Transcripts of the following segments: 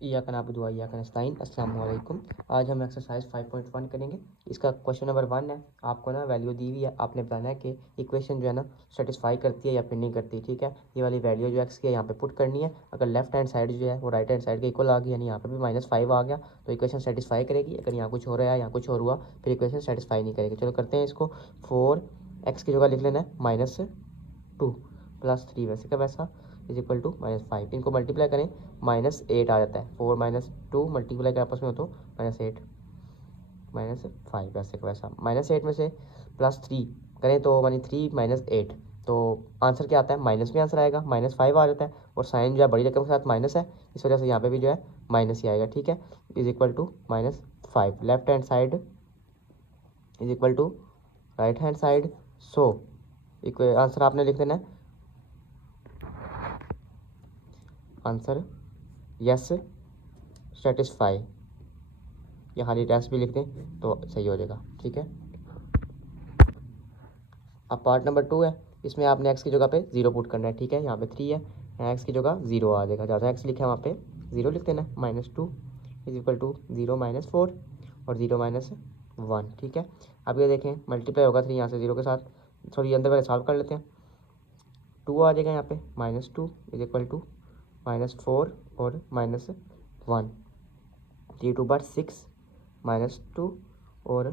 इय्याका नअबुदु व इय्याका नस्तईन। अस्सलाम वालेकुम। आज हम एक्सरसाइज 5.1 करेंगे। इसका क्वेश्चन नंबर 1 है। आपको ना वैल्यू दी हुई है, आपने बताना है कि इक्वेशन जो है ना सेटिस्फाई करती है या फिर नहीं करती। ठीक है, ये वाली वैल्यू जो एक्स की है यहाँ पे पुट करनी है। अगर लेफ्ट हैंड साइड जो है वो राइट हैंड साइड के इक्वल आ गई, यानी यहाँ पे भी -5 आ गया, तो इक्वेशन सेटिस्फाई करेगी। अगर यहाँ कुछ हो रहा है, यहाँ कुछ और हुआ, फिर इक्वेशन सेटिस्फाई नहीं करेगी। चलो करते हैं इसको। 4x की जगह लिख लेना है -2 + 3 वैसे का वैसा = -5। इनको मल्टीप्लाई करें, -8 आ जाता है। 4 - 2 मल्टीप्लाई कर आपस में हो तो -8 -5 वैसे का वैसा। -8 में से +3 करें तो मानी 3 - 8, तो आंसर क्या आता है? माइनस में आंसर आएगा, -5 आ जाता है। और साइन जो है बड़ी रकम के साथ माइनस है, इस वजह से यहाँ पे भी जो है माइनस ही आएगा। ठीक है, =-5। Left hand side = right hand side. So answer आपने लिख देना है, आंसर यस सेटिस्फाई। यहाँ टेस्ट भी लिख दें तो सही हो जाएगा। ठीक है, अब पार्ट नंबर 2 है। इसमें आपने एक्स की जगह पे 0 पुट करना है। ठीक है, यहाँ पे 3 है, यहाँ एक्स की जगह 0 आ जाएगा। ज़्यादा एक्स लिखा है वहाँ पे 0 लिख देना। -2 = 0 - 4 और 0 - 1। ठीक है, अब ये देखें मल्टीप्लाई होगा 3 यहाँ से 0 के साथ। थोड़ी अंदर वाले सॉल्व कर लेते हैं। 2 आ जाएगा यहाँ पे, -2 = -4 और -1। 3 × 2 = 6 -2 और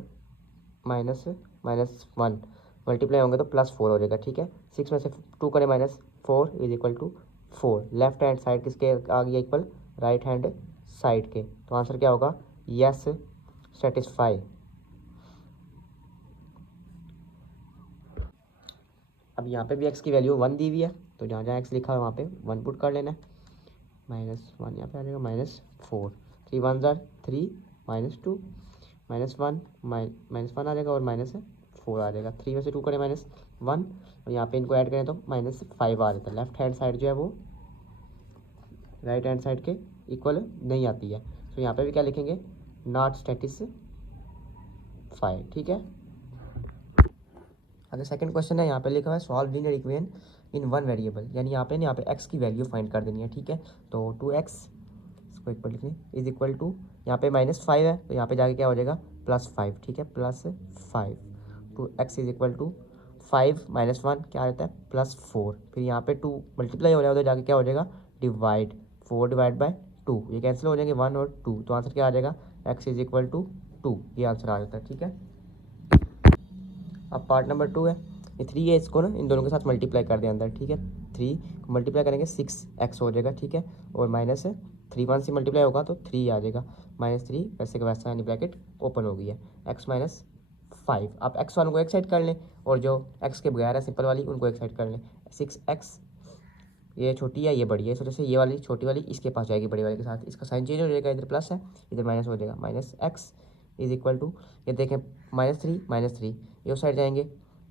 -1 मल्टीप्लाई होंगे तो +4 हो जाएगा। ठीक है, 6 में से 2 करें -4 = 4। लेफ्ट हैंड साइड किसके आ गया इक्वल? राइट हैंड साइड के। तो आंसर क्या होगा? Yes satisfy. अब यहाँ पे भी एक्स की वैल्यू 1 दी हुई है, तो जहाँ जहाँ एक्स लिखा है वहाँ पे 1 पुट कर लेना है। -1 यहाँ पे आ जाएगा, -4। 3 × 1 = 3 -2 -1 -1 आ जाएगा और -4 आ जाएगा। 3 में से 2 करें -1 और यहाँ पे इनको ऐड करें तो -5 आ जाता है। लेफ्ट हैंड साइड जो है वो राइट हैंड साइड के इक्वल नहीं आती है, तो यहाँ पे भी क्या लिखेंगे? Not satisfy. ठीक है, अगर सेकंड क्वेश्चन है, यहाँ पे लिखा हुआ है solve linear equation in one variable, यानी यहाँ पे एक्स की वैल्यू फाइंड कर देनी है। ठीक है, तो 2x इसको इक्वल लिखें = यहाँ पे -5 है, तो यहाँ पे जाके क्या हो जाएगा? +5। ठीक है, +5। 2x = 5 - 1 क्या आ जाता है? +4। फिर यहाँ पे 2 मल्टीप्लाई हो रहा है, उधर जाके क्या हो जाएगा? डिवाइड। 4 / 2 ये कैंसिल हो जाएंगे, 1 और 2, तो आंसर क्या आ जाएगा? x = 2, ये आंसर आ जाता है। ठीक है, अब पार्ट नंबर 2 है। ये 3 है, इसको ना इन दोनों के साथ मल्टीप्लाई कर दें अंदर। ठीक है, 3 को मल्टीप्लाई करेंगे 6x हो जाएगा। ठीक है, और -3 1 से मल्टीप्लाई होगा तो 3 आ जाएगा। -3 वैसे का वैसा, यानी ब्रैकेट ओपन हो गई है। x - 5। आप x1 को एक साइड कर लें और जो x के बगैर है सिंपल वाली, उनको एक साइड कर लें। 6x ये छोटी है, ये बड़ी है, इस वजह से ये वाली छोटी वाली इसके पास जाएगी बड़ी वाले के साथ। इसका साइन चेंज हो जाएगा, इधर प्लस है इधर माइनस हो जाएगा। -x = ये देखें -3 ये उस साइड जाएंगे,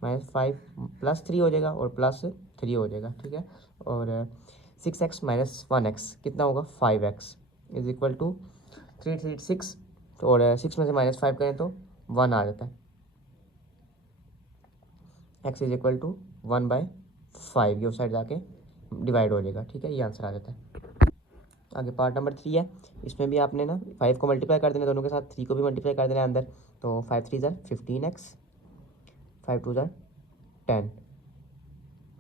-5 +3 हो जाएगा और +3 हो जाएगा। ठीक है, और 6x - 1x कितना होगा? 5x = 336, और 6 में से -5 करें तो 1 आ जाता है। x = 1/5, ये उस साइड जाके डिवाइड हो जाएगा। ठीक है, ये आंसर आ जाता है। आगे पार्ट नंबर 3 है। इसमें भी आपने ना 5 को मल्टीप्लाई कर देना दोनों के साथ, 3 को भी मल्टीप्लाई कर देना अंदर। तो 5 × 3 = 15x, 5 × 2 = 10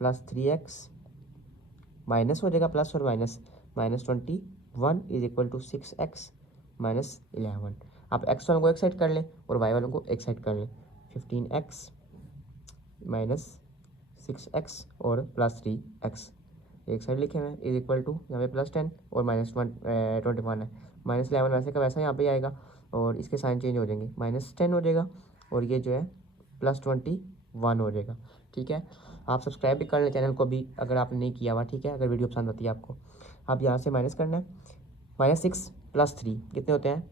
+3x माइनस हो जाएगा, प्लस और माइनस -21 = 6x - 11। आप x1 को एक साइड कर लें और y1 को एक साइड कर लें। 15x - 6x और +3x एक साइड लिखे हुए हैं = यहाँ पे +10 और -21 है। -11 वैसे का वैसा यहाँ पे आएगा और इसके साइन चेंज हो जाएंगे, -10 हो जाएगा और ये जो है +21 हो जाएगा। ठीक है, आप सब्सक्राइब भी कर लें चैनल को भी अगर आपने नहीं किया हुआ। ठीक है, अगर वीडियो पसंद आती है आपको। आप यहाँ से माइनस करना है, -6 + 3 कितने होते हैं?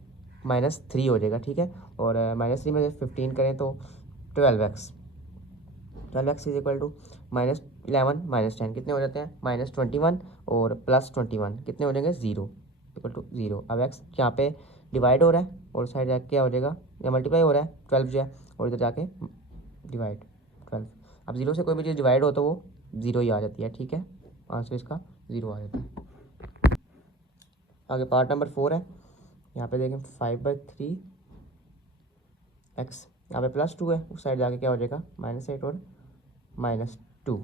-3 हो जाएगा। ठीक है, और -3 में से 15 करें तो 12x = -11 - 10 कितने हो जाते हैं? -21 और +21 कितने हो जाएंगे? 0 = 0। अब x यहाँ पे डिवाइड हो रहा है और साइड जाके क्या हो जाएगा? या मल्टीप्लाई हो रहा है 12 जो है, और इधर जाके डिवाइड 12। अब 0 से कोई भी चीज़ डिवाइड हो तो वो 0 ही आ जाती है। ठीक है, आंसर इसका 0 आ जाता है। आगे पार्ट नंबर 4 है, यहाँ पे देखें 5/3 एक्स, यहाँ पे +2 है, उस साइड जाके क्या हो जाएगा -8 और -2।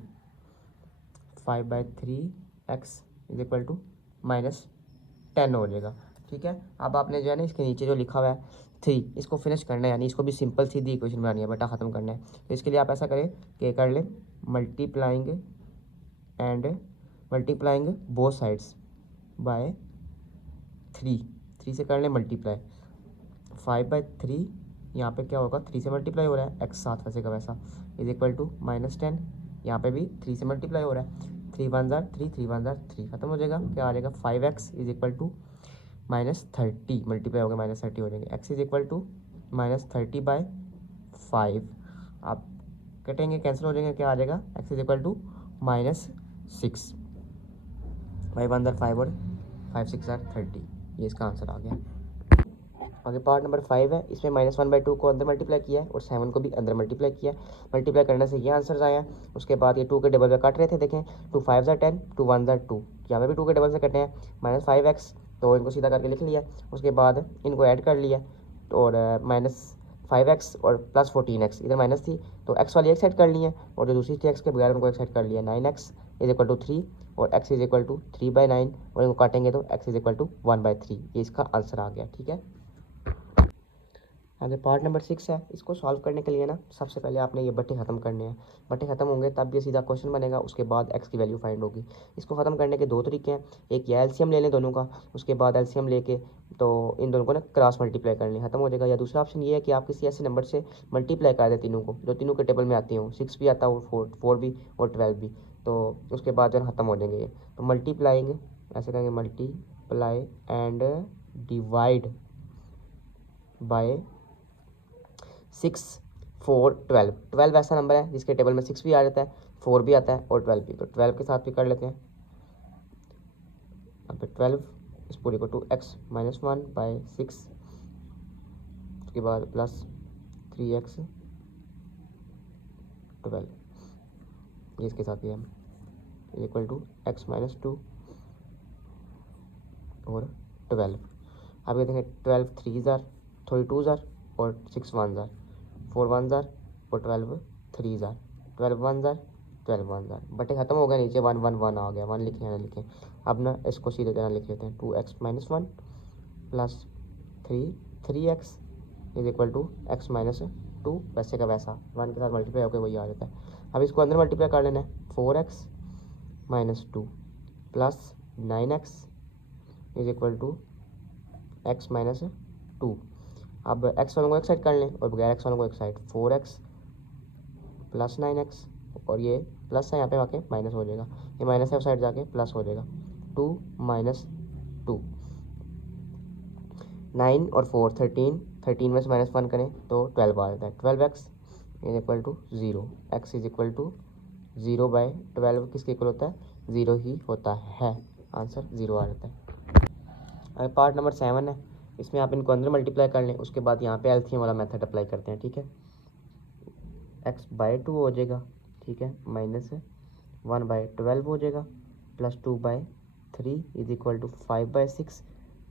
5/3 एक्स इज इक्वल टू -10 हो जाएगा। ठीक है, अब आपने जो है ना इसके नीचे जो लिखा हुआ है 3, इसको फिनिश करना है, यानी इसको भी सिंपल सीधी इक्वेशन बनानी है, बेटा ख़त्म करना है। तो इसके लिए आप ऐसा करें कि कर लें मल्टीप्लाइंग बोथ साइड्स बाय 3 से कर लें मल्टीप्लाई। 5/3 यहाँ पे क्या होगा 3 से मल्टीप्लाई हो रहा है, एक्स साथ वैसे का वैसा इज इक्वल टू -10, यहाँ पे भी 3 से मल्टीप्लाई हो रहा है, 3 1 जार 3, 3 1 जार 3, खत्म हो जाएगा। क्या आ जाएगा 5x is equal to -30, multiply हो गया -30 हो जाएंगे, x इज इक्वल टू -30/5। आप कटेंगे कैंसिल हो जाएंगे, क्या आ जाएगा x इज इक्वल टू -6। 5 1 जार 5 और 5 6 जार 30, ये इसका आंसर आ गया। आगे पार्ट नंबर 5 है, इसमें -1/2 को अंदर मल्टीप्लाई किया है और 7 को भी अंदर मल्टीप्लाई किया है। मल्टीप्लाई करने से ये आंसर आया। उसके बाद ये 2 के डबल में काट रहे थे, देखें 2 5 जार 10, 2 1 जार 2, यहाँ पे भी 2 के डबल से कटे हैं, -5x, तो इनको सीधा करके लिख लिया। उसके बाद इनको ऐड कर लिया और -5x और +14x, इधर माइनस थी तो x वाली एक साइड कर ली है और जो दूसरी थी x के बगैर उनको एक साइड कर लिया। 9x इज इक्वल टू 3 और x इज इक्वल टू 3/9 और इनको काटेंगे तो x इज इक्वल टू 1/3, ये इसका आंसर आ गया। ठीक है, आगे पार्ट नंबर 6 है, इसको सॉल्व करने के लिए ना सबसे पहले आपने ये बट्टे ख़त्म करने हैं। बट्टे ख़त्म होंगे तब ये सीधा क्वेश्चन बनेगा, उसके बाद x की वैल्यू फाइंड होगी। इसको ख़त्म करने के 2 तरीके हैं, एक ये एलसीएम ले लें दोनों का, उसके बाद एलसीएम लेके तो इन दोनों को ना क्रॉस मल्टीप्लाई कर लें, खत्म हो जाएगा। या दूसरा ऑप्शन ये है कि आप किसी ऐसे नंबर से मल्टीप्लाई कर दें तीनों को, जो तीनों के टेबल में आते हों, 6 भी आता हो, 4 भी और 12 भी, तो उसके बाद जो ख़त्म हो जाएंगे ये। तो मल्टीप्लाइंग ऐसे करेंगे, मल्टीप्लाई एंड डिवाइड बाय 6 4 12। 12 ऐसा नंबर है जिसके टेबल में 6 भी आ जाता है, 4 भी आता है और 12 भी, तो 12 के साथ भी कर लेते हैं। अब 12 इस पूरी को 2x-1/6, उसके बाद प्लस 3x 12, ये इसके साथ भी है इक्वल टू x-2 और 12। अब ये देखें 12 3 जार, 2 जार और 6 1 जार, 4 1 जार और 12 3 जार, 12 1 जार 12 1 जार। बटे ख़त्म हो गए, नीचे 1 1 1 आ गया, 1 लिखे ना लिखें। अब ना इसको सीधे तरह लिख लेते हैं, 2x-1 plus 3x is equal to x-2, वैसे का वैसा 1 के साथ मल्टीप्लाई होकर वही आ जाता है। अब इसको अंदर मल्टीप्लाई कर लेना है, 4x-2 plus 9x is equal to x-2। अब x वालों को एक साइड कर लें और बगैर x वालों को एक साइड, 4x प्लस 9x, और ये प्लस है यहाँ पे आके माइनस हो जाएगा, ये माइनस है उस साइड जाके प्लस हो जाएगा, 2 - 2, 9 और 4 13 में से -1 करें तो 12 आ जाता है। 12x is equal to 0, x is equal to 0/12 किसके इक्वल होता है, 0 ही होता है, आंसर 0 आ जाता है। अब पार्ट नंबर 7 है, इसमें आप इनको अंदर मल्टीप्लाई कर लें, उसके बाद यहाँ पे एलसीएम वाला मेथड अप्लाई करते हैं। ठीक है, x/2 हो जाएगा, ठीक है, -1/12 हो जाएगा, plus 2/3 is equal to 5/6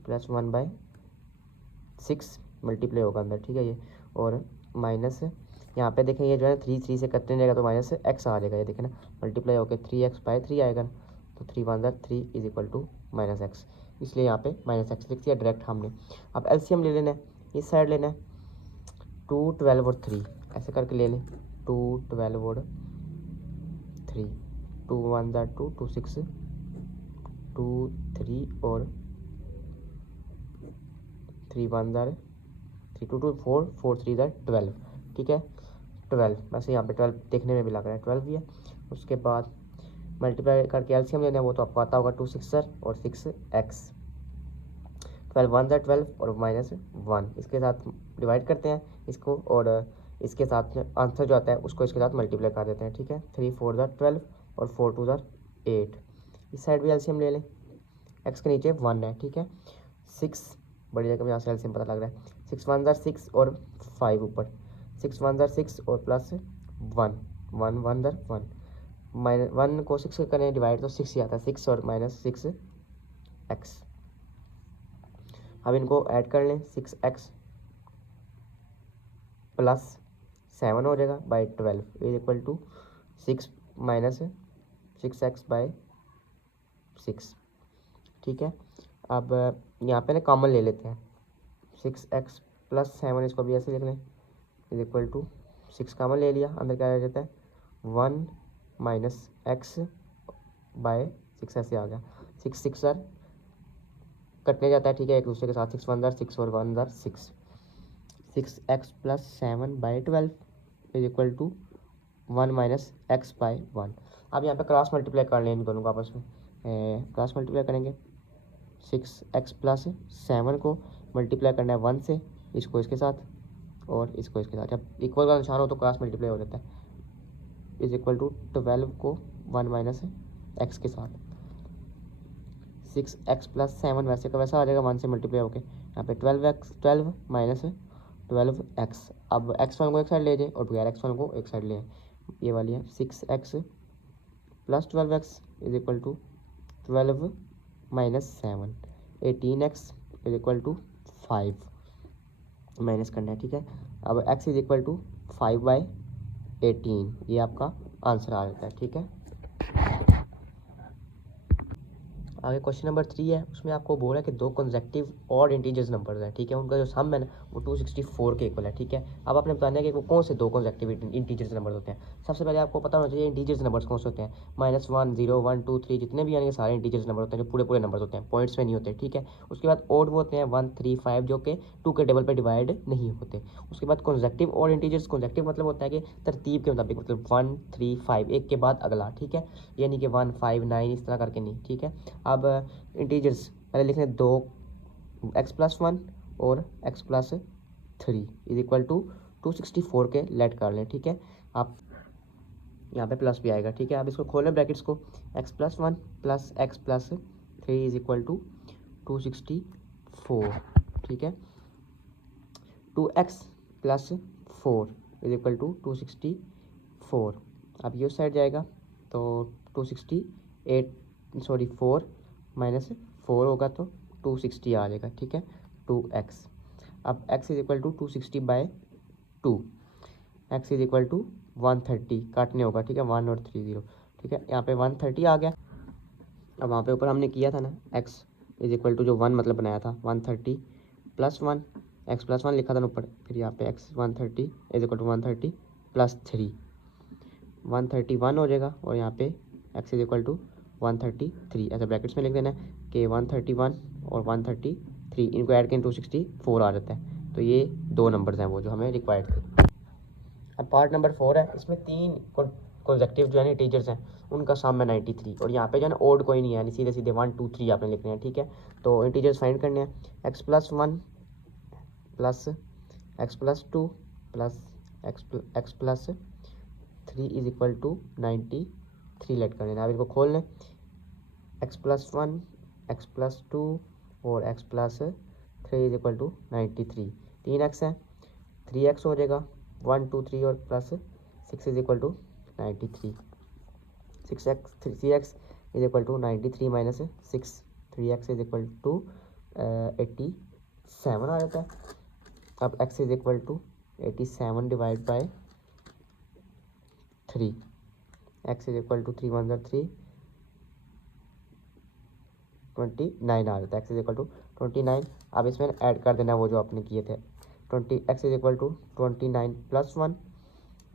plus 1/6 multiply होगा अंदर, ठीक है ये, और माइनस यहाँ पे देखें ये जो है 3 से कटने जाएगा तो -x आ जाएगा, ये देखें ना, मल्टीप्लाई होकर 3x/3 आएगा, तो 3 1 जार 3 इज इक्वल टू -x, इसलिए यहाँ पे -x लिख दिया डायरेक्ट हमने। अब एलसीएम ले लेना है, इस साइड लेना है, 2 12 और 3 ऐसे करके ले लें, 2 12 और 3, 2 1 जार 2, 2 6 2 3 और 3 1 जार 3 2 2 4 4 3 जार 12, ठीक है 12, वैसे यहाँ पे 12 देखने में भी लग रहा है 12 भी है। उसके बाद मल्टीप्लाई करके एलसीएम लेना है, वो तो आपको आता होगा, 2 6 जार और 6x, 12 1 जार 12 और -1, इसके साथ डिवाइड करते हैं इसको, और इसके साथ आंसर जो आता है उसको इसके साथ मल्टीप्लाई कर देते हैं, ठीक है, 3 4 जार 12 और 4 2 जार 8। इस साइड भी एलसीएम ले लें, x के नीचे 1 है, ठीक है, 6 बड़ी जगह में यहाँ से एलसीएम पता लग रहा है, 6 1 जार 6 और 5 ऊपर, 6 1 जार 6 और प्लस 1 1 1 जार 1, -1 को 6 से करें डिवाइड तो 6 ही आता है, 6 और -6 x, अब इनको ऐड कर लें, 6x प्लस 7 हो जाएगा by 12 is equal to 6 minus 6x by 6। ठीक है, अब यहाँ पे ना कॉमन ले लेते हैं, 6x प्लस 7 इसको भी ऐसे लिख लें इज इक्वल टू 6 कॉमन ले लिया, अंदर क्या रह जाता है 1 माइनस x बाय 6 ऐसे आ गया। 6 सर कटने जाता है, ठीक है, एक दूसरे के साथ, 6 1 6 और 1 6। 6x plus 7 by 12 is equal to 1 minus x by 1। अब यहाँ पे क्रॉस मल्टीप्लाई कर लें इन दोनों को आपस में, क्रॉस मल्टीप्लाई करेंगे, 6x प्लस 7 को मल्टीप्लाई करना है 1 से, इसको इसके साथ और इसको इसके साथ, जब इक्वल का निशान हो तो क्रॉस मल्टीप्लाई हो जाता है, इज इक्वल टू 12 को 1 माइनस एक्स के साथ। 6x प्लस 7 वैसे का वैसा आ जाएगा 1 से मल्टीप्लाई होके, यहाँ पे 12 माइनस 12x। अब x1 को एक साइड ले जाए और बगैर x1 को एक साइड ले आए, ये वाली है 6x plus 12x is equal to 12 minus 7, 18x is equal to 5 minus करना है। ठीक है, अब x is equal to 5 by 18, ये आपका आंसर आ जाता है। ठीक है, आगे क्वेश्चन नंबर 3 है, उसमें आपको बोला है कि दो कंसेक्टिव और इंटीजर्स नंबर्स हैं। ठीक है, उनका जो सम है ना वो 264 के इक्वल है। ठीक है, अब आपने बताना है कि वो कौन से दो कंसेक्टिव इंटीजर्स नंबर्स होते हैं। सबसे पहले आपको पता होना चाहिए इंटीजर्स नंबर्स कौन से होते हैं, -1 0 1 2 3 जितने भी यानी सारे इंटीजर्स नंबर होते हैं जो पूरे पूरे नंबर्स होते हैं, पॉइंट्स में नहीं होते। ठीक है, उसके बाद ओड वो होते हैं 1 3 5 जो कि 2 के टेबल पर डिवाइड नहीं होते। उसके बाद कंसेक्टिव और इंटीजर्स, कंसेक्टिव मतलब होता है कि तरतीब के मुताबिक, मतलब 1 3 5 एक के बाद अगला। ठीक है, यानी कि 1 5 9 इस तरह करके नहीं। ठीक है, अब इंटीजर्स पहले लिख लें, 2 x प्लस 1 और x plus 3 is equal to 264 के लेट कर लें। ठीक है, आप यहाँ पे प्लस भी आएगा। ठीक है, आप इसको खोलें ब्रैकेट्स को, x plus 1 plus x plus 3 is equal to 264। ठीक है, 2x plus 4 is equal to 264। अब ये उस साइड जाएगा तो 4 माइनस 4 होगा तो 260 आ जाएगा। ठीक है, 2x। अब x is equal to 260 by 2, x is equal to 130 काटने होगा। ठीक है, 1 और 3 0। ठीक है, यहाँ पे 130 आ गया। अब वहाँ पे ऊपर हमने किया था ना x इज इक्वल टू जो 1 मतलब बनाया था 130 प्लस 1, x प्लस 1 लिखा था ना ऊपर, फिर यहाँ पे x 130 is equal to 130 plus 3, 131 हो जाएगा, और यहाँ पे x इज इक्वल टू 133 ऐसा ब्रैकेट्स में लिख देना है कि 131 और 133 इनको ऐड करें 264 आ जाता है। तो ये दो नंबर्स हैं वो जो हमें रिक्वायर्ड थे। अब पार्ट नंबर 4 है, इसमें 3 कंसेक्टिव जो है ना टीचर्स हैं उनका सम है 93, और यहाँ पे जो है ना ओड कोई नहीं है, यानी सीधे सीधे 1 2 3 आपने लिखने हैं। ठीक है, तो इंटीजर्स फाइंड करने हैं, x plus 1 plus x plus 2 plus x plus 3 is equal to 93 लेट कर लेना। अब इनको खोल लें, x प्लस 1 x प्लस 2 और x plus 3 is equal to 93, 3x है 3x हो जाएगा, 1 2 3 और plus 6 is equal to 93, 6x 3x is equal to 93 minus 6, 3x is equal to 87 आ जाता है। अब x is equal to 87 divide by 3, x is equal to 3 1 3 29 आ जाता है, x इज इक्वल टू 29। अब इसमें ऐड कर देना वो जो आपने किए थे, x is equal to 29 plus 1,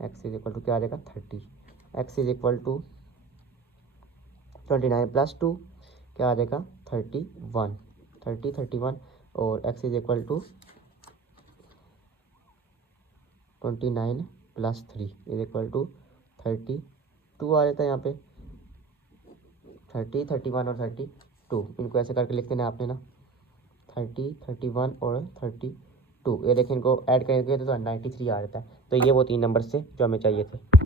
x is equal to क्या आ जाएगा 30, x is equal to 29 plus 2 क्या आ जाएगा 31, और x is equal to 29 plus 3 is equal to 32 आ जाता है। यहाँ पे 30 31 और 32 इनको ऐसे करके लिख देना आपने ना, 30 31 और 32, ये देखें इनको ऐड करेंगे तो 93 आ जाता है। तो ये वो 3 नंबर से जो हमें चाहिए थे।